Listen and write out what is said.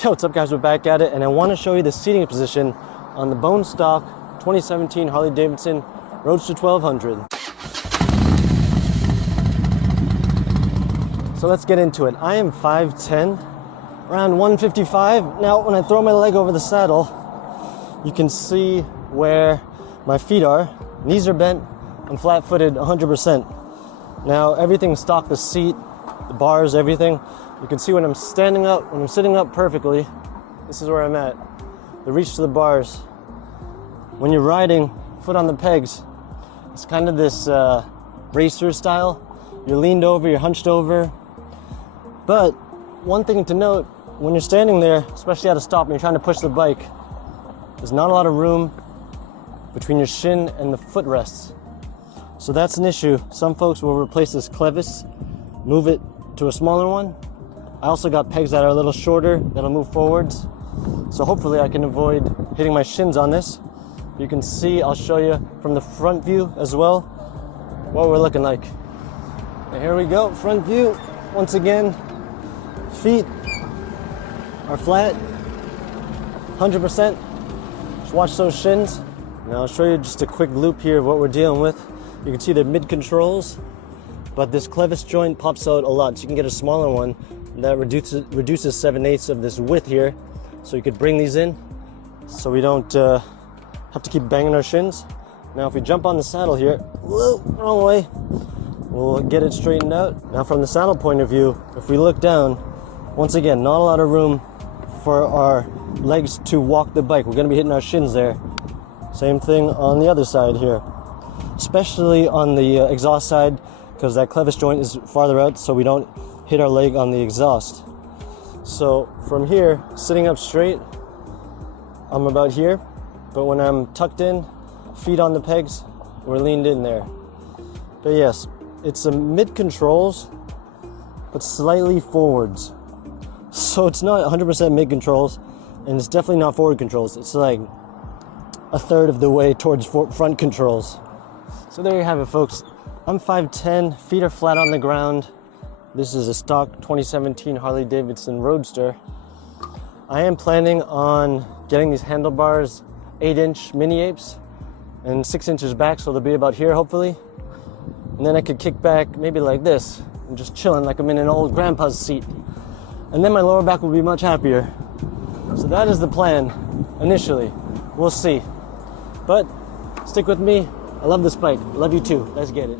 Yo, what's up guys, we're back at it, and I want to show you the seating position on the bone stock 2017 Harley Davidson Roadster 1200. So let's get into it. I am 5'10", around 155. Now when I throw my leg over the saddle, you can see where my feet are. Knees are bent, I'm flat-footed 100%. Now everything's stock, the seat, the bars, everything. You can see when I'm standing up, when I'm sitting up perfectly, this is where I'm at. The reach to the bars. When you're riding, foot on the pegs, it's kind of this racer style. You're leaned over, you're hunched over. But one thing to note, when you're standing there, especially at a stop and you're trying to push the bike, there's not a lot of room between your shin and the footrests. So that's an issue. Some folks will replace this clevis, move it to a smaller one. I also got pegs that are a little shorter that'll move forwards. So hopefully I can avoid hitting my shins on this. You can see, I'll show you from the front view as well what we're looking like. And here we go, front view. Once again, feet are flat, 100%. Just watch those shins. Now I'll show you just a quick loop here of what we're dealing with. You can see the mid controls, but this clevis joint pops out a lot. So you can get a smaller one that reduces 7/8 of this width here. So you could bring these in so we don't have to keep banging our shins. Now if we jump on the saddle here, whoa, wrong way, we'll get it straightened out. Now from the saddle point of view, if we look down, once again, not a lot of room for our legs to walk the bike. We're gonna be hitting our shins there. Same thing on the other side here, especially on the exhaust side, because that clevis joint is farther out so we don't hit our leg on the exhaust. So from here, sitting up straight, I'm about here, but when I'm tucked in, feet on the pegs, we're leaned in there. But yes, it's a mid controls, but slightly forwards. So it's not 100% mid controls, and it's definitely not forward controls. It's like a third of the way towards front controls. So there you have it, folks. I'm 5'10", feet are flat on the ground. This is a stock 2017 Harley Davidson Roadster. I am planning on getting these handlebars 8-inch mini apes and 6 inches back, so they'll be about here hopefully. And then I could kick back maybe like this and just chilling like I'm in an old grandpa's seat. And then my lower back will be much happier. So that is the plan initially. We'll see. But stick with me. I love this bike. Love you too. Let's get it.